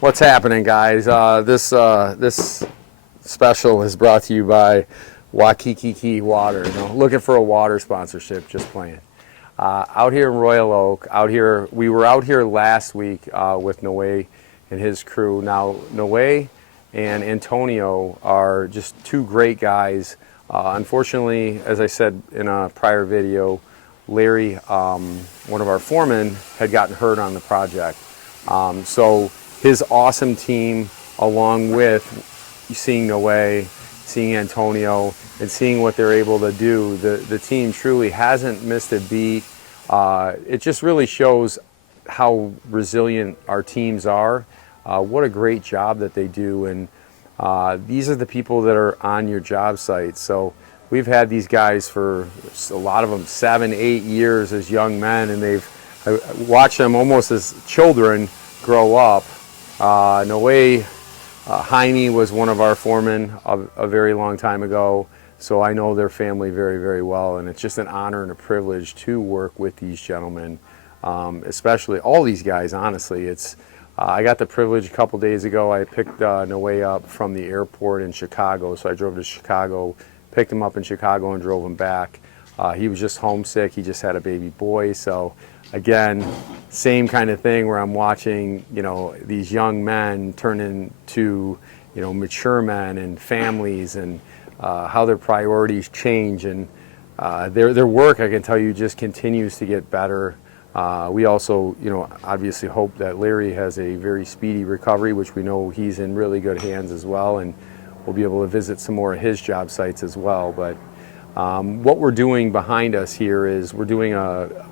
What's happening, guys? This special is brought to you by Waikiki Water. Looking for a water sponsorship, just playing. Out here in Royal Oak, we were out here last week with Noe and his crew. Now, Noe and Antonio are just two great guys. Unfortunately, as I said in a prior video, Larry, one of our foremen, had gotten hurt on the project. So his awesome team, along with seeing Noe, seeing Antonio, and seeing what they're able to do, the team truly hasn't missed a beat. It just really shows how resilient our teams are. What a great job that they do. And these are the people that are on your job site. So we've had these guys for a lot of them 7, 8 years as young men, and I watched them almost as children grow up. Noe Jaime was one of our foremen a very long time ago, so I know their family very, very well, and it's just an honor and a privilege to work with these gentlemen, especially all these guys. Honestly, I got the privilege a couple days ago. I picked Noe up from the airport in Chicago, so I drove to Chicago, picked him up in Chicago, and drove him back. He was just homesick. He just had a baby boy, so again, same kind of thing where I'm watching, these young men turn into, mature men and families, and how their priorities change, and their work, I can tell you, just continues to get better. We also, obviously hope that Larry has a very speedy recovery, which we know he's in really good hands as well, and we'll be able to visit some more of his job sites as well. But what we're doing behind us here is we're doing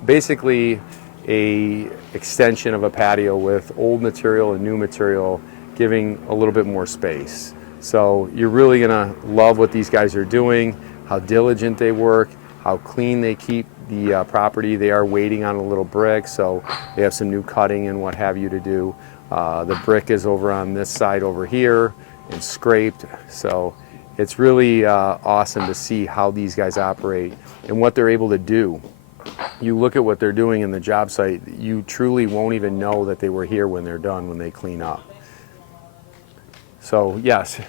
basically a extension of a patio with old material and new material, giving a little bit more space. So you're really gonna love what these guys are doing, how diligent they work, how clean they keep the property. They are waiting on a little brick, so they have some new cutting and what have you to do. The brick is over on this side over here and scraped, so it's really awesome to see how these guys operate and what they're able to do. You look at what they're doing in the job site, you truly won't even know that they were here when they're done, when they clean up. So yes,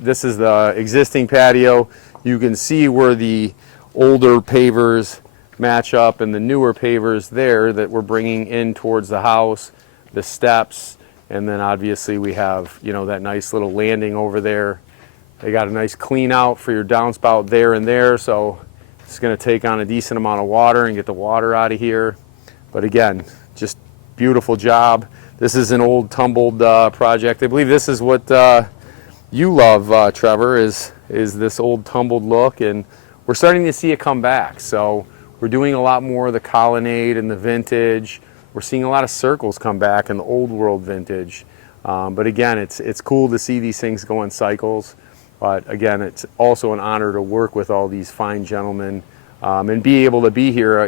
this is the existing patio. You can see where the older pavers match up and the newer pavers there that we're bringing in towards the house, the steps, and then obviously we have, that nice little landing over there. They got a nice clean out for your downspout there and there, so it's going to take on a decent amount of water and get the water out of here. But again, just beautiful job. This is an old tumbled project. I believe this is what you love, Trevor, is this old tumbled look, and we're starting to see it come back. So we're doing a lot more of the colonnade and the vintage. We're seeing a lot of circles come back in the old world vintage. But again, it's cool to see these things go in cycles. But again, it's also an honor to work with all these fine gentlemen and be able to be here.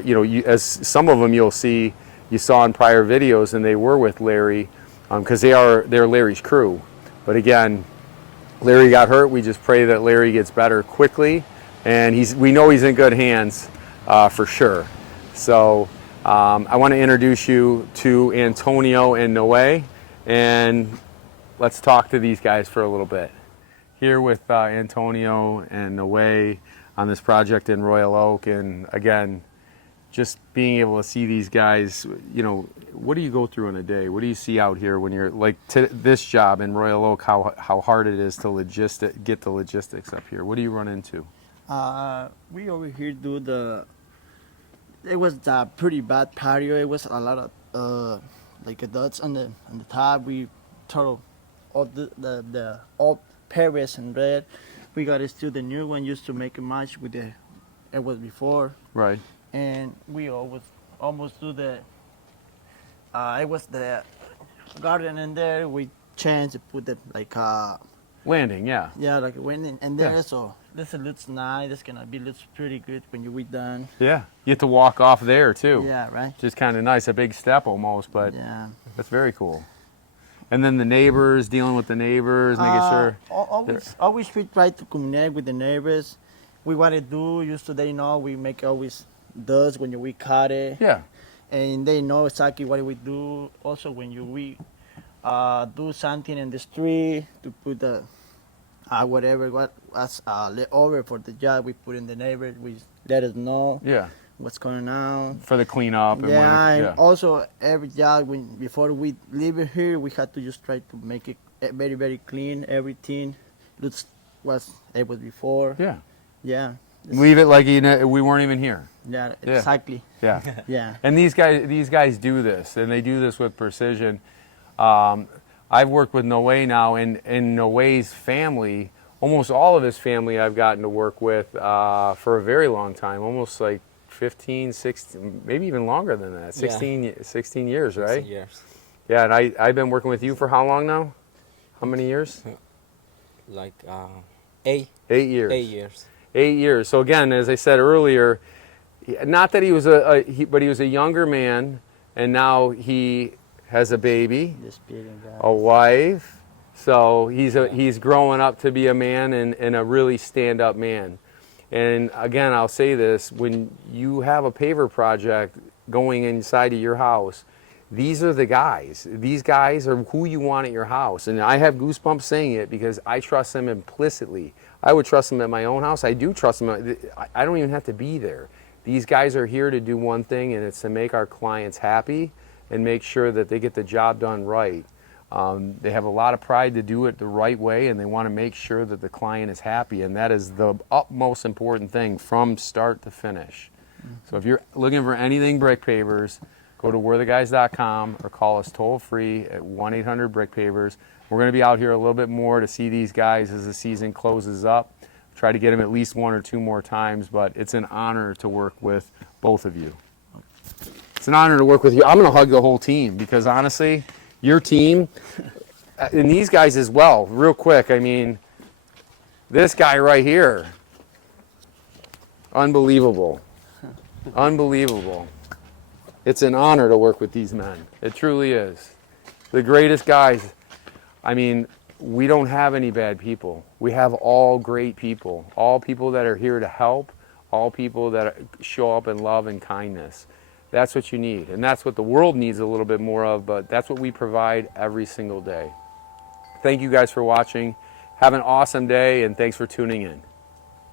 As some of them you saw in prior videos, and they were with Larry because they're Larry's crew. But again, Larry got hurt. We just pray that Larry gets better quickly, and we know he's in good hands for sure. So I want to introduce you to Antonio and Noe, and let's talk to these guys for a little bit. Here with Antonio and Noe on this project in Royal Oak, and again, just being able to see these guys, what do you go through in a day? What do you see out here when you're like this job in Royal Oak, how hard it is to get the logistics up here? What do you run into? We over here it was a pretty bad patio. It was a lot of dots on the top. We total all the old Paris and red. We got to do the new one just to make a match with it was before. Right. And we almost do it was the garden in there. We changed to put it landing, yeah. Yeah, like a landing and there, yeah. So this looks nice. It's gonna looks pretty good when you're done. Yeah, you get to walk off there too. Yeah, right. Just kind of nice, a big step almost, but yeah, that's very cool. And then the neighbors, dealing with the neighbors, making sure. Always we try to communicate with the neighbors. We want to do just so they know we make always does when we cut it. Yeah. And they know exactly what we do. Also when we do something in the street to put the whatever what was left over for the job. We put in the neighbors. We let us know Yeah. what's going on. For the cleanup and Yeah, when, and also every job before we leave it here, we had to just try to make it very very clean. Everything looks was it was before. yeah. Yeah. Leave it like we weren't even here. Yeah. Yeah. Exactly. Yeah. Yeah. And these guys do this, and they do this with precision. I've worked with Noe now, and Noe's family, almost all of his family I've gotten to work with for a very long time, almost like 15, 16, maybe even longer than that, 16 years, right? Years. Yeah, and I've been working with you for how long now? How many years? Like 8 8 years. 8 years. 8 years. So again, as I said earlier, not that he was but he was a younger man, and now he has a baby, Just being a wife. So he's growing up to be a man and a really stand-up man. And again, I'll say this, when you have a paver project going inside of your house, these are the guys. These guys are who you want at your house. And I have goosebumps saying it because I trust them implicitly. I would trust them at my own house. I do trust them. I don't even have to be there. These guys are here to do one thing, and it's to make our clients happy and make sure that they get the job done right. They have a lot of pride to do it the right way, and they want to make sure that the client is happy, and that is the utmost important thing from start to finish. So if you're looking for anything brick pavers, go to we'retheguys.com or call us toll free at 1-800-BRICK-PAVERS. We're going to be out here a little bit more to see these guys as the season closes up. Try to get them at least 1 or 2 more times, but it's an honor to work with both of you. It's an honor to work with you. I'm going to hug the whole team because honestly, your team, and these guys as well, real quick, I mean, this guy right here, unbelievable. Unbelievable. It's an honor to work with these men. It truly is. The greatest guys. I mean, we don't have any bad people. We have all great people. All people that are here to help. All people that show up in love and kindness. That's what you need. And that's what the world needs a little bit more of, but that's what we provide every single day. Thank you guys for watching. Have an awesome day, and thanks for tuning in.